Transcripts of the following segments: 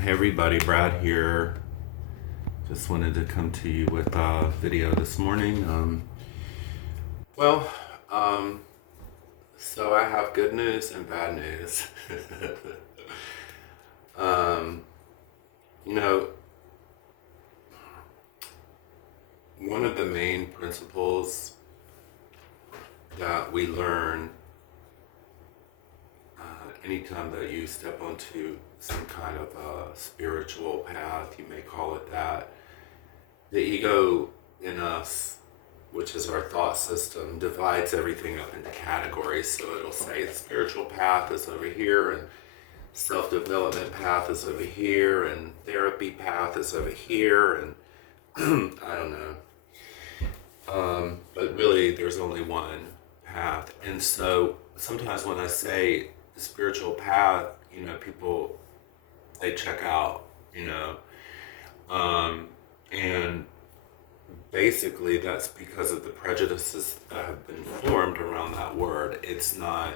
Hey everybody, Brad here. Just wanted to come to you with a video this morning. Well, um, so I have good news and bad news. um, you know, one of the main principles that we learn anytime that you step onto some kind of a spiritual path, you may call it that, the ego in us, which is our thought system, divides everything up into categories. So it'll say the spiritual path is over here, and self-development path is over here, and therapy path is over here, and I don't know. But really, there's only one path. And so sometimes when I say the spiritual path, people, they check out, um, and basically that's because of the prejudices that have been formed around that word. It's not,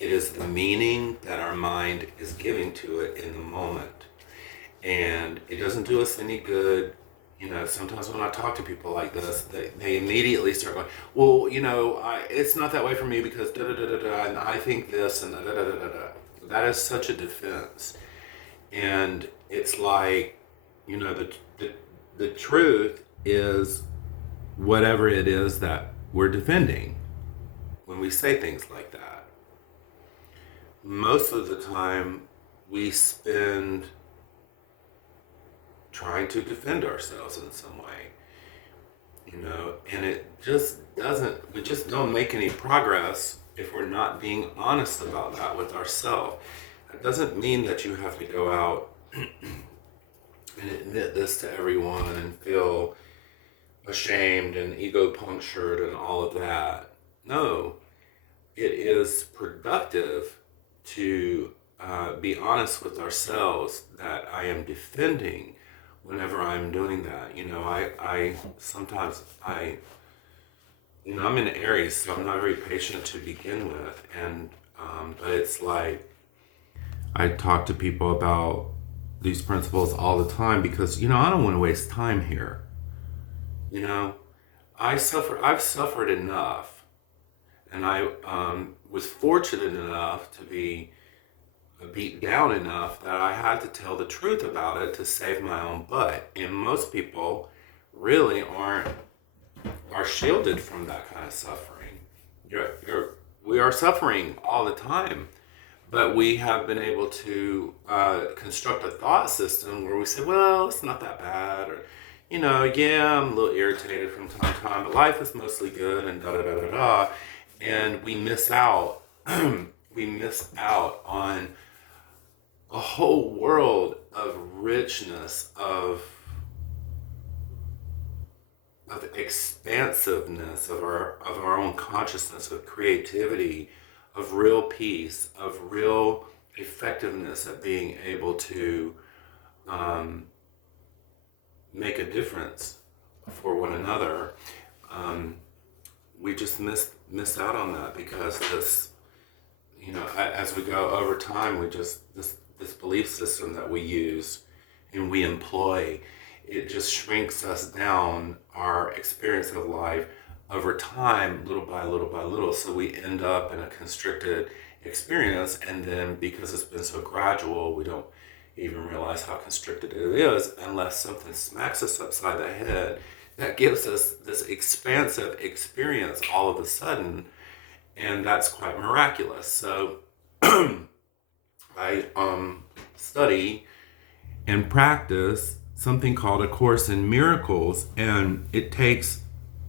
it is the meaning that our mind is giving to it in the moment. And it doesn't do us any good. Sometimes when I talk to people like this, they immediately start going, well, it's not that way for me because da da da da da, and I think this and da da da da da. That is such a defense. And it's like, the truth is whatever it is that we're defending when we say things like that. Most of the time, we spend trying to defend ourselves in some way, and it just doesn't, we just don't make any progress if we're not being honest about that with ourselves. That doesn't mean that you have to go out and admit this to everyone and feel ashamed and ego punctured and all of that. No, it is productive to be honest with ourselves that I am defending whenever I'm doing that. I sometimes I'm in Aries, so I'm not very patient to begin with, and but it's like I talk to people about these principles all the time because I don't want to waste time here. You know, I've suffered enough, and I was fortunate enough to be beat down enough that I had to tell the truth about it to save my own butt. And most people really are shielded from that kind of suffering. We are suffering all the time, but we have been able to construct a thought system where we say, well, it's not that bad, or yeah, I'm a little irritated from time to time, but life is mostly good, and da da da da da. And we miss out. We miss out on a whole world of richness, of expansiveness of our own consciousness, of creativity, of real peace, of real effectiveness at being able to um, make a difference for one another. We just miss out on that because this, as we go over time, we just this belief system that we use and we employ, it just shrinks us down our experience of life over time, little by little by little. So we end up in a constricted experience, and then because it's been so gradual, we don't even realize how constricted it is unless something smacks us upside the head that gives us this expansive experience all of a sudden, and that's quite miraculous. So I study and practice something called A Course in Miracles, and it takes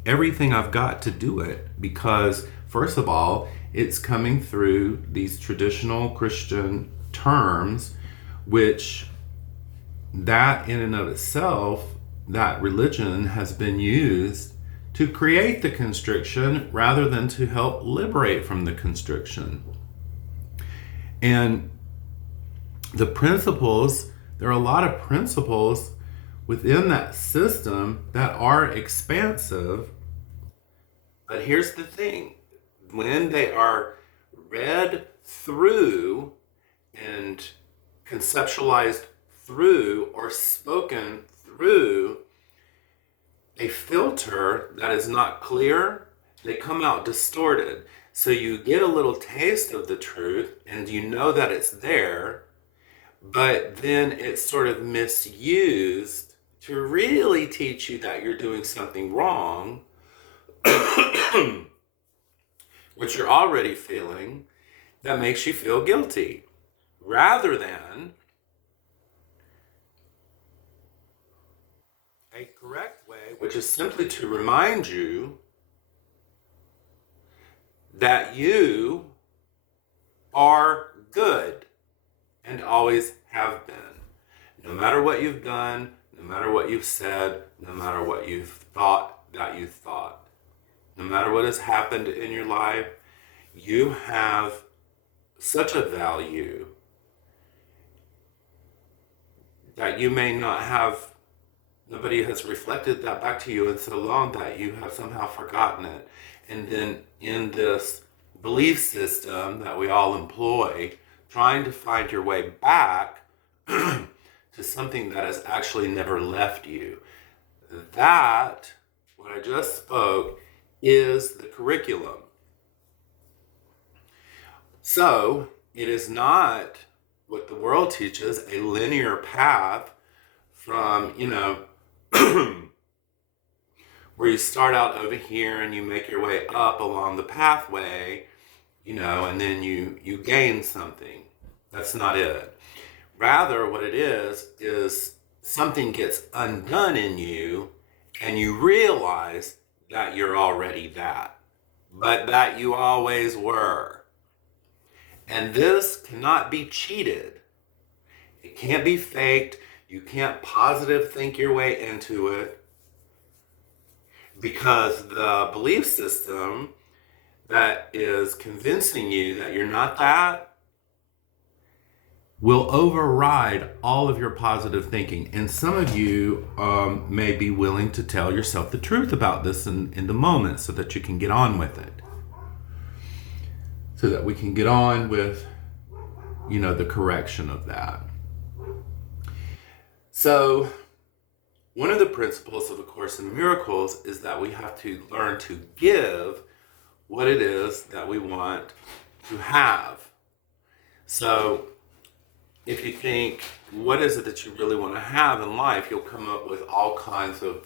everything I've got to do it because, first of all, it's coming through these traditional Christian terms, which that in and of itself, that religion has been used to create the constriction rather than to help liberate from the constriction. And the principles, there are a lot of principles within that system that are expansive. But here's the thing, when they are read through and conceptualized through or spoken through a filter that is not clear, they come out distorted. So you get a little taste of the truth and you know that it's there, but then it's sort of misused to really teach you that you're doing something wrong, which you're already feeling, that makes you feel guilty, rather than a correct way, which is simply to remind you that you are good and always have been. No matter what you've done, no matter what you've said, no matter what you've thought that you thought, no matter what has happened in your life, you have such a value that you may not have, nobody has reflected that back to you in so long that you have somehow forgotten it. And then in this belief system that we all employ, trying to find your way back to something that has actually never left you. That, what I just spoke, is the curriculum. So it is not what the world teaches, a linear path from, where you start out over here and you make your way up along the pathway, and then you gain something. That's not it. Rather, what it is something gets undone in you and you realize that you're already that, but that you always were. And this cannot be cheated. It can't be faked. You can't positive think your way into it, because the belief system that is convincing you that you're not that will override all of your positive thinking. And some of you may be willing to tell yourself the truth about this in the moment so that you can get on with it. So that we can get on with, the correction of that. So, one of the principles of A Course in Miracles is that we have to learn to give what it is that we want to have. So, if you think, what is it that you really want to have in life, you'll come up with all kinds of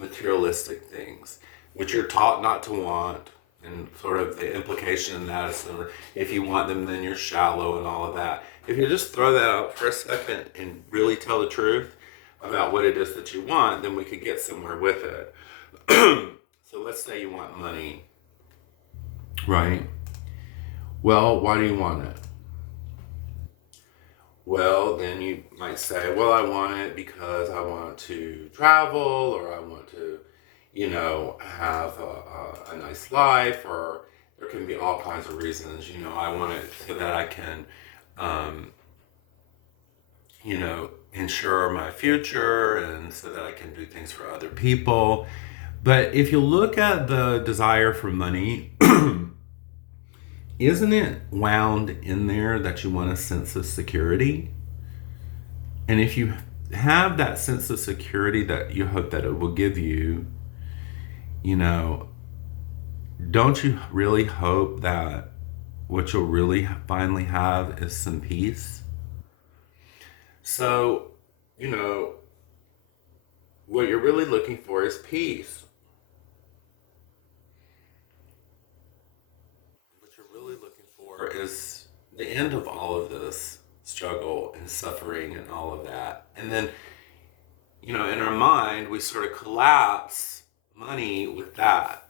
materialistic things, which you're taught not to want, and sort of the implication in that is, if you want them, then you're shallow and all of that. If you just throw that out for a second and really tell the truth about what it is that you want, then we could get somewhere with it. So let's say you want money, right? Well, why do you want it? Well, then you might say, well, I want it because I want to travel, or I want to, have a nice life, or there can be all kinds of reasons. I want it so that I can, ensure my future, and so that I can do things for other people. But if you look at the desire for money, isn't it wound in there that you want a sense of security? And if you have that sense of security that you hope that it will give you, don't you really hope that what you'll really finally have is some peace? So, what you're really looking for is peace. What you're really looking for is the end of all of this struggle and suffering and all of that. And then, in our mind, we sort of collapse money with that,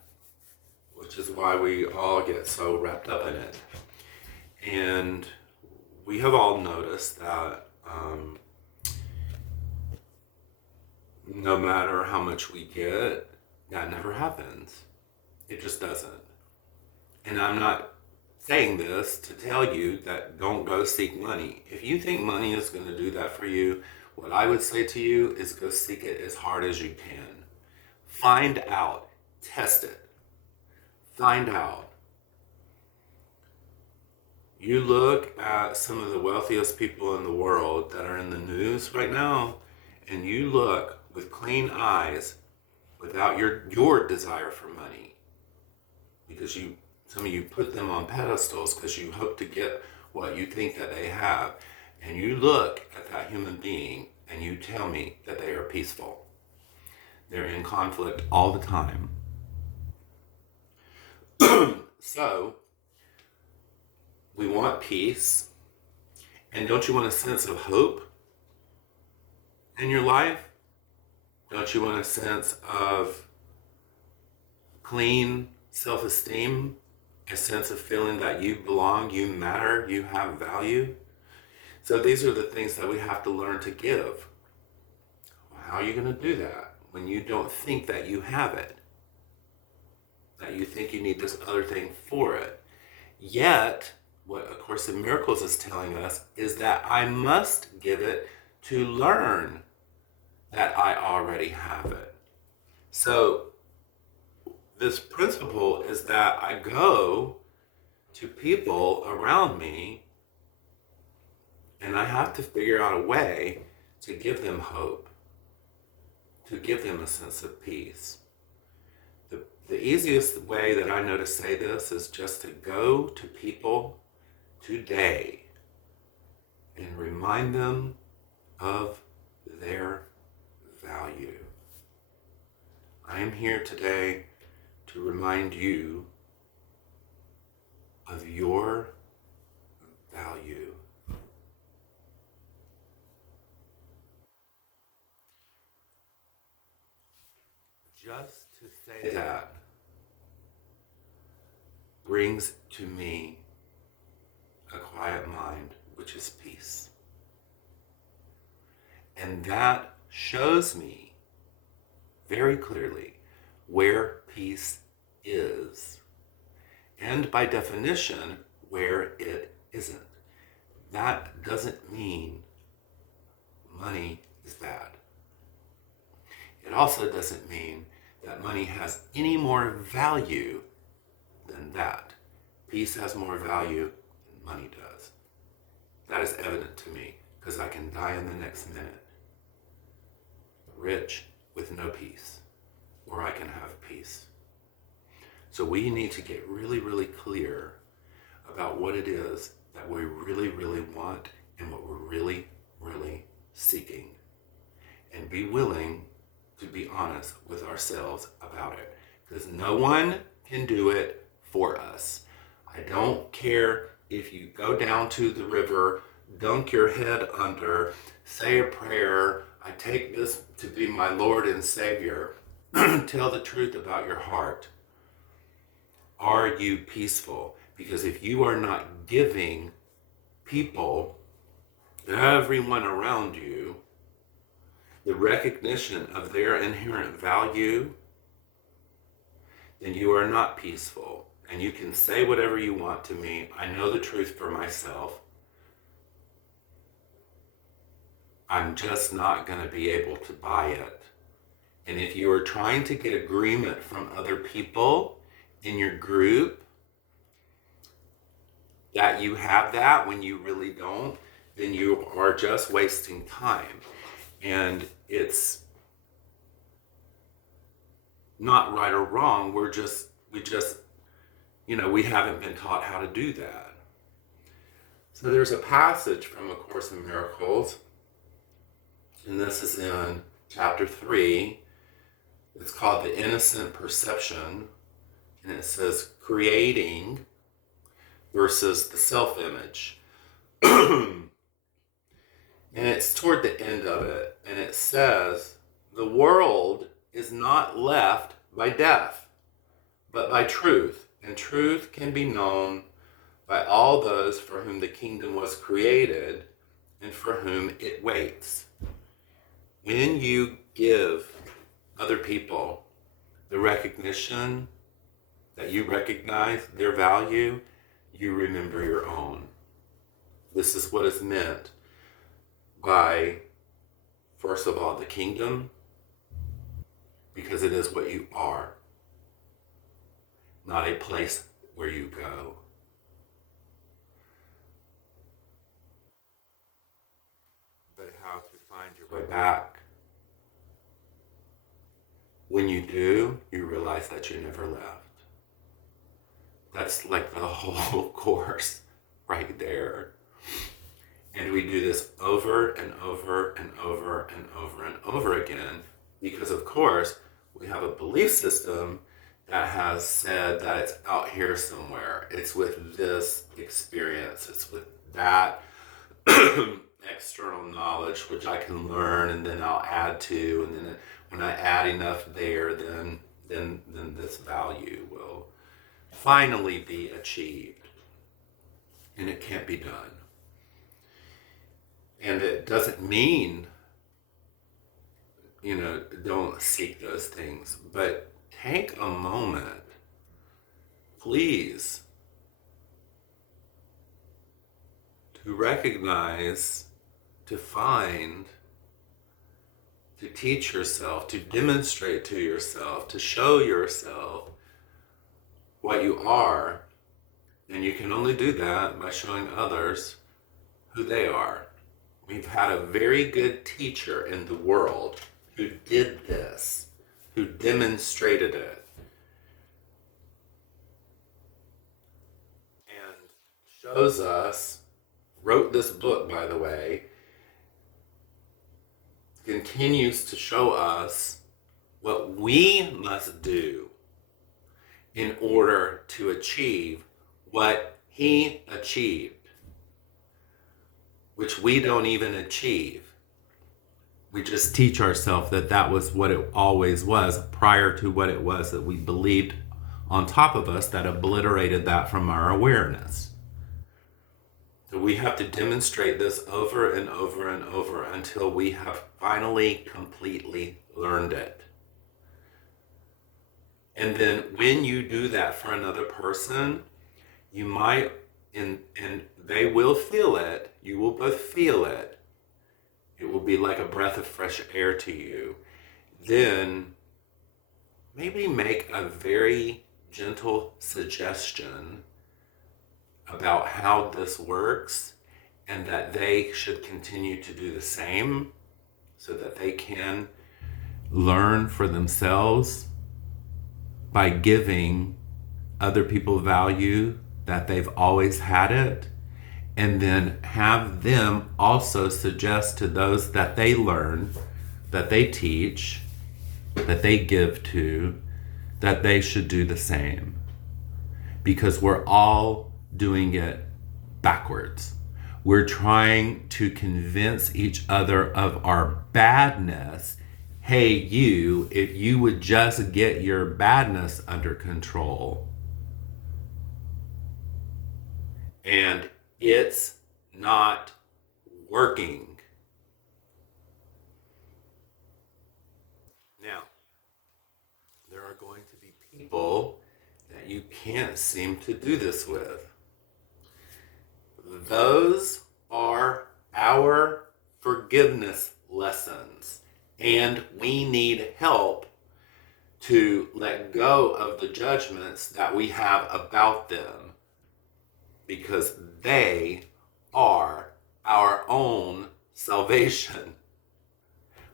which is why we all get so wrapped up in it. And we have all noticed that no matter how much we get, that never happens. It just doesn't. And I'm not saying this to tell you that don't go seek money. If you think money is going to do that for you, what I would say to you is go seek it as hard as you can. Find out. Test it. Find out. You look at some of the wealthiest people in the world that are in the news right now, and you look with clean eyes without your desire for money, because some of you put them on pedestals because you hope to get what you think that they have, and you look at that human being and you tell me that they are peaceful. They're in conflict all the time. So we want peace, and don't you want a sense of hope in your life? Don't you want a sense of clean self-esteem, a sense of feeling that you belong, you matter, you have value? So these are the things that we have to learn to give. How are you going to do that when you don't think that you have it? That you think you need this other thing for it? Yet, what A Course in Miracles is telling us is that I must give it to learn that I already have it. So this principle is that I go to people around me and I have to figure out a way to give them hope, to give them a sense of peace. The easiest way that I know to say this is just to go to people today and remind them of their value. I am here today to remind you of your value. Just to say that brings to me a quiet mind, which is peace. And that shows me very clearly where peace is, and by definition, where it isn't. That doesn't mean money is bad. It also doesn't mean that money has any more value than that. Peace has more value than money does. That is evident to me because I can die in the next minute, rich with no peace, or I can have peace. So we need to get really, really clear about what it is that we really, really want and what we're really, really seeking, and be willing to be honest with ourselves about it, because no one can do it for us. I don't care if you go down to the river, dunk your head under, say a prayer, I take this to be my Lord and Savior, tell the truth about your heart. Are you peaceful? Because if you are not giving people, everyone around you, the recognition of their inherent value, then you are not peaceful. And you can say whatever you want to me. I know the truth for myself. I'm just not going to be able to buy it. And if you are trying to get agreement from other people in your group that you have that when you really don't, then you are just wasting time. And it's not right or wrong. We haven't been taught how to do that. So there's a passage from A Course in Miracles, and this is in chapter 3. It's called The Innocent Perception, and it says creating versus the self-image. And it's toward the end of it, and it says, the world is not left by death, but by truth, and truth can be known by all those for whom the kingdom was created and for whom it waits. When you give other people the recognition that you recognize their value, you remember your own. This is what is meant by, first of all, the kingdom, because it is what you are, not a place where you go. back. When you do, you realize that you never left. That's like the whole course right there. And we do this over and over and over and over and over again because, of course, we have a belief system that has said that it's out here somewhere. It's with this experience. It's with that external knowledge, which I can learn and then I'll add to. And then when I add enough there, then this value will finally be achieved. And it can't be done. And it doesn't mean, don't seek those things, but take a moment, please, to recognize, to find, to teach yourself, to demonstrate to yourself, to show yourself what you are. And you can only do that by showing others who they are. We've had a very good teacher in the world who did this, who demonstrated it. And shows us, wrote this book, by the way, continues to show us what we must do in order to achieve what he achieved, which we don't even achieve. We just teach ourselves that that was what it always was prior to what it was that we believed on top of us that obliterated that from our awareness. So we have to demonstrate this over and over and over until we have finally completely learned it. And then when you do that for another person, you might, and they will feel it, you will both feel it. It will be like a breath of fresh air to you. Then maybe make a very gentle suggestion about how this works and that they should continue to do the same so that they can learn for themselves by giving other people value that they've always had it, and then have them also suggest to those that they learn, that they teach, that they give to, that they should do the same. Because we're all doing it backwards. We're trying to convince each other of our badness. Hey, you, if you would just get your badness under control. And it's not working. Now, there are going to be people that you can't seem to do this with. Those are our forgiveness lessons, and we need help to let go of the judgments that we have about them, because they are our own salvation.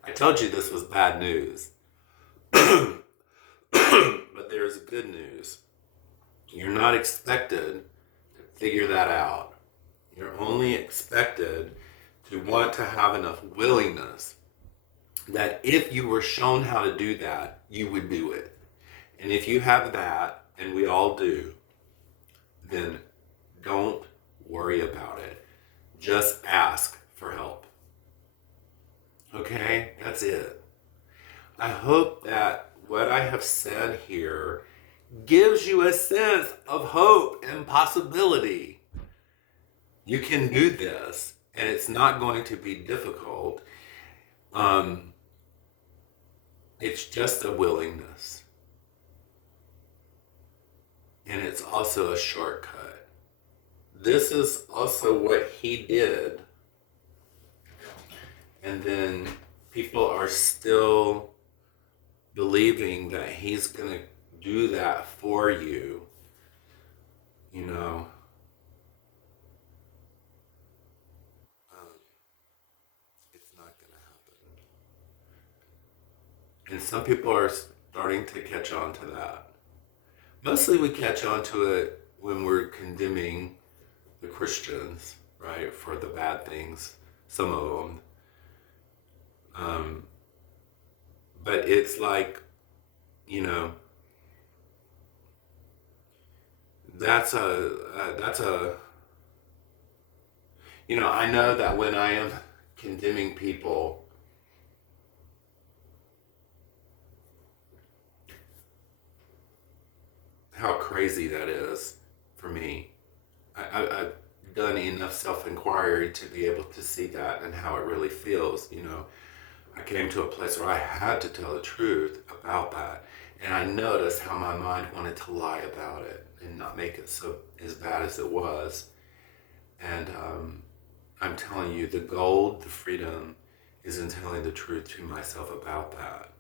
I told you this was bad news. But there's good news. You're not expected to figure that out. You're only expected to want to have enough willingness that if you were shown how to do that, you would do it. And if you have that, and we all do, then don't worry about it. Just ask for help. Okay? That's it. I hope that what I have said here gives you a sense of hope and possibility. You can do this, and it's not going to be difficult. It's just a willingness. And it's also a shortcut. This is also what he did. And then people are still believing that he's going to do that for you. You know, it's not going to happen. And some people are starting to catch on to that. Mostly we catch on to it when we're condemning the Christians, right, for the bad things, some of them. Um, but it's like, you know, that's a, I know that when I am condemning people, how crazy that is for me. I've done enough self-inquiry to be able to see that and how it really feels. I came to a place where I had to tell the truth about that. And I noticed how my mind wanted to lie about it and not make it so as bad as it was. And I'm telling you, the gold, the freedom is in telling the truth to myself about that.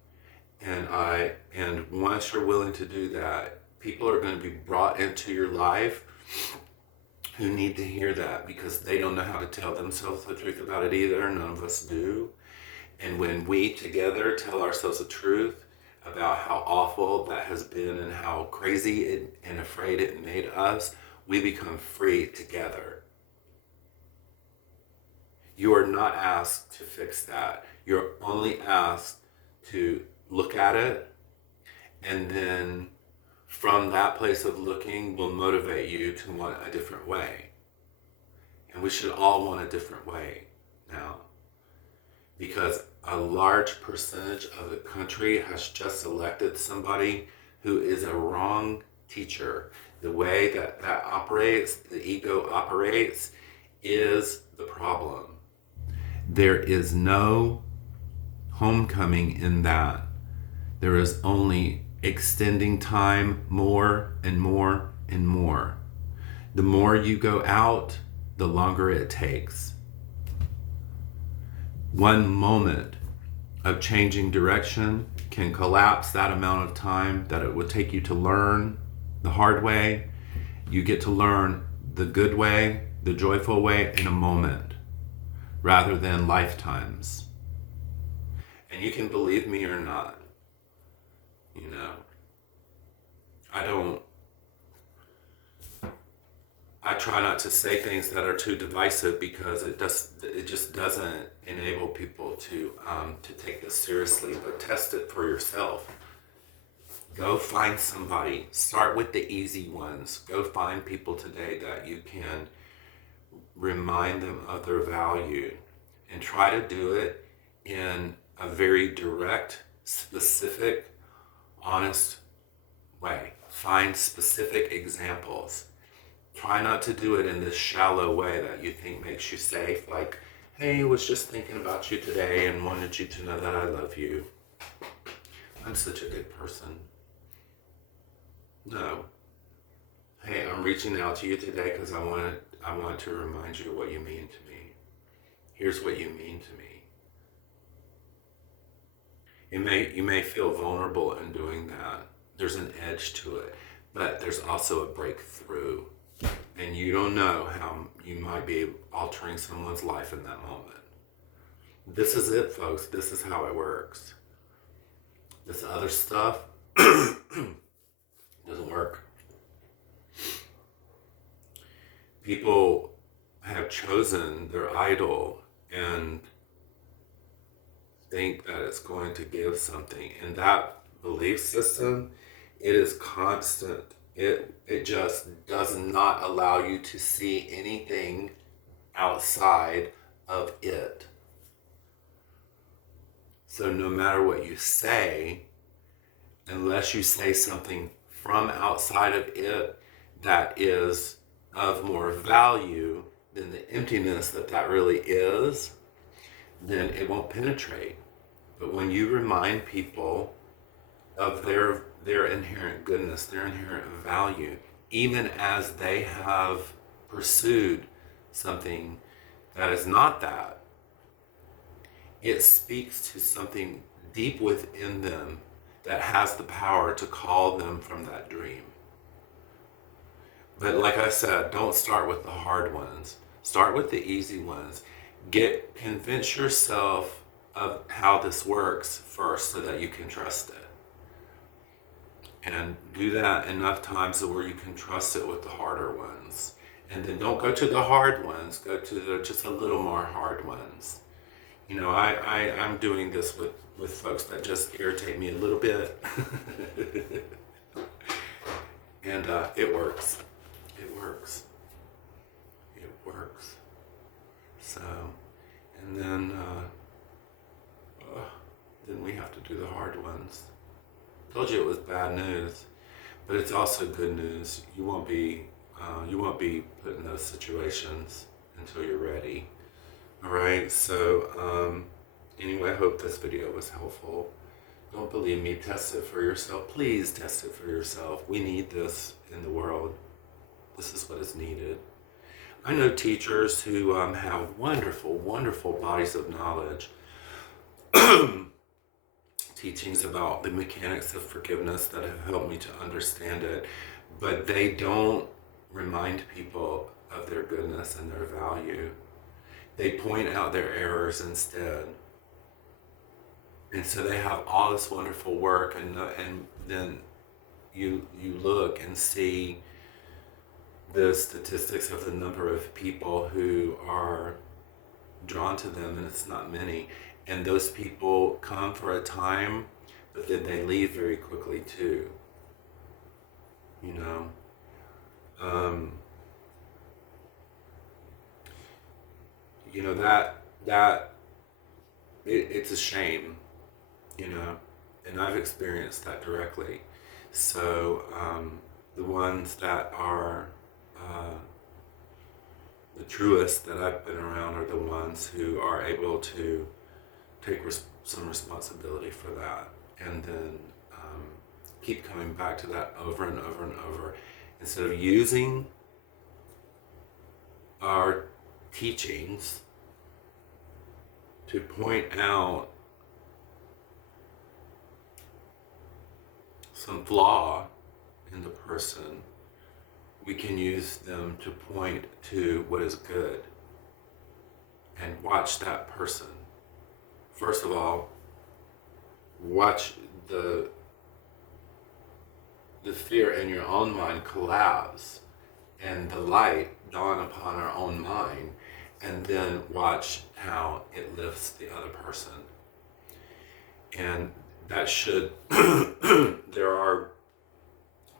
And once you're willing to do that, people are going to be brought into your life who need to hear that because they don't know how to tell themselves the truth about it either. None of us do. And when we together tell ourselves the truth about how awful that has been and how crazy and afraid it made us, we become free together. You are not asked to fix that. You're only asked to look at it, and then from that place of looking will motivate you to want a different way. And we should all want a different way now, because a large percentage of the country has just elected somebody who is a wrong teacher. The way that operates, the ego operates, is the problem. There is no homecoming in that. There is only extending time more and more and more. The more you go out, the longer it takes. One moment of changing direction can collapse that amount of time that it would take you to learn the hard way. You get to learn the good way, the joyful way in a moment, rather than lifetimes. And you can believe me or not. I try not to say things that are too divisive because it just doesn't enable people to take this seriously. But test it for yourself. Go find somebody. Start with the easy ones. Go find people today that you can remind them of their value, and try to do it in a very direct, specific, honest way. Find specific examples. Try not to do it in this shallow way that you think makes you safe, like, hey, I was just thinking about you today and wanted you to know that I love you. I'm such a good person. No. Hey, I'm reaching out to you today because I want to remind you of what you mean to me. Here's what you mean to me. You may feel vulnerable in doing that. There's an edge to it, but there's also a breakthrough. And you don't know how you might be altering someone's life in that moment. This is it, folks. This is how it works. This other stuff doesn't work. People have chosen their idol and think that it's going to give something. And that belief system, it is constant. It just does not allow you to see anything outside of it. So no matter what you say, unless you say something from outside of it that is of more value than the emptiness that really is, then it won't penetrate. But when you remind people of their inherent goodness, their inherent value, even as they have pursued something that is not that, it speaks to something deep within them that has the power to call them from that dream. But like I said, don't start with the hard ones. Start with the easy ones. Convince yourself of how this works first so that you can trust it. And do that enough times where you can trust it with the harder ones. And then don't go to the hard ones, go to the just a little more hard ones. I'm doing this with folks that just irritate me a little bit. And it works. It works. It works. So, and then we have to do the hard ones. Told you it was bad news, but it's also good news. You won't be put in those situations until you're ready. All right. So anyway, I hope this video was helpful. Don't believe me. Test it for yourself. Please test it for yourself. We need this in the world. This is what is needed. I know teachers who have wonderful, wonderful bodies of knowledge. Teachings about the mechanics of forgiveness that have helped me to understand it, but they don't remind people of their goodness and their value. They point out their errors instead. And so they have all this wonderful work, and then you look and see the statistics of the number of people who are drawn to them, and it's not many. And those people come for a time, but then they leave very quickly too. You know, it's a shame. And I've experienced that directly. So the ones that are the truest that I've been around are the ones who are able to take some responsibility for that, and then keep coming back to that over and over and over, instead of using our teachings to point out some flaw in the person. We can use them to point to what is good and watch that person. First of all, watch the fear in your own mind collapse and the light dawn upon our own mind, and then watch how it lifts the other person. And that should, there are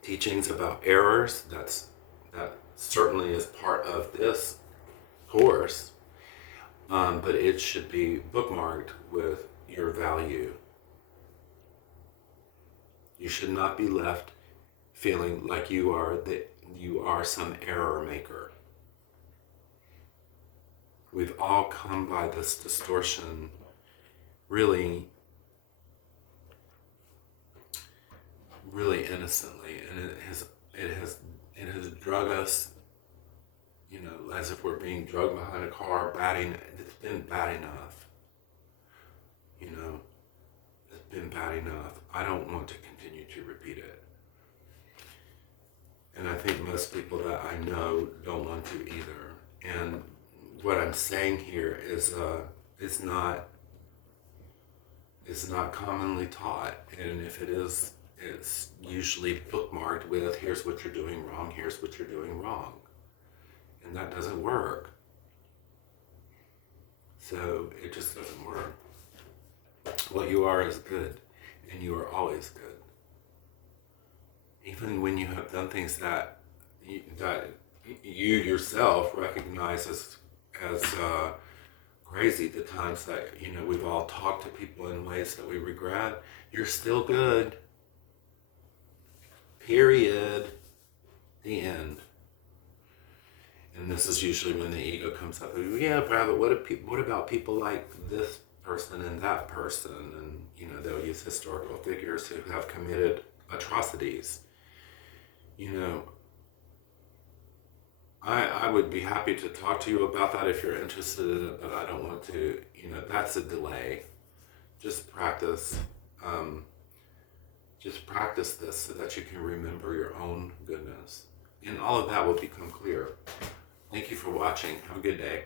teachings about errors. That certainly is part of this course. But it should be bookmarked with your value. You should not be left feeling like you are some error maker. We've all come by this distortion really, really innocently, and it has drug us, as if we're being drugged behind a car, it's been bad enough. It's been bad enough. I don't want to continue to repeat it. And I think most people that I know don't want to either. And what I'm saying here is not commonly taught. And if it is, it's usually bookmarked with, here's what you're doing wrong, here's what you're doing wrong. And that doesn't work. So it just doesn't work. What you are is good, and you are always good. Even when you have done things that you yourself recognize as crazy, the times that we've all talked to people in ways that we regret, you're still good. Period. The end. And this is usually when the ego comes up. Yeah, Brad, but what about people like this person and that person? And they'll use historical figures who have committed atrocities. I would be happy to talk to you about that if you're interested in it, but I don't want to. That's a delay. Just practice. Just practice this so that you can remember your own goodness. And all of that will become clear. Thank you for watching. Have a good day.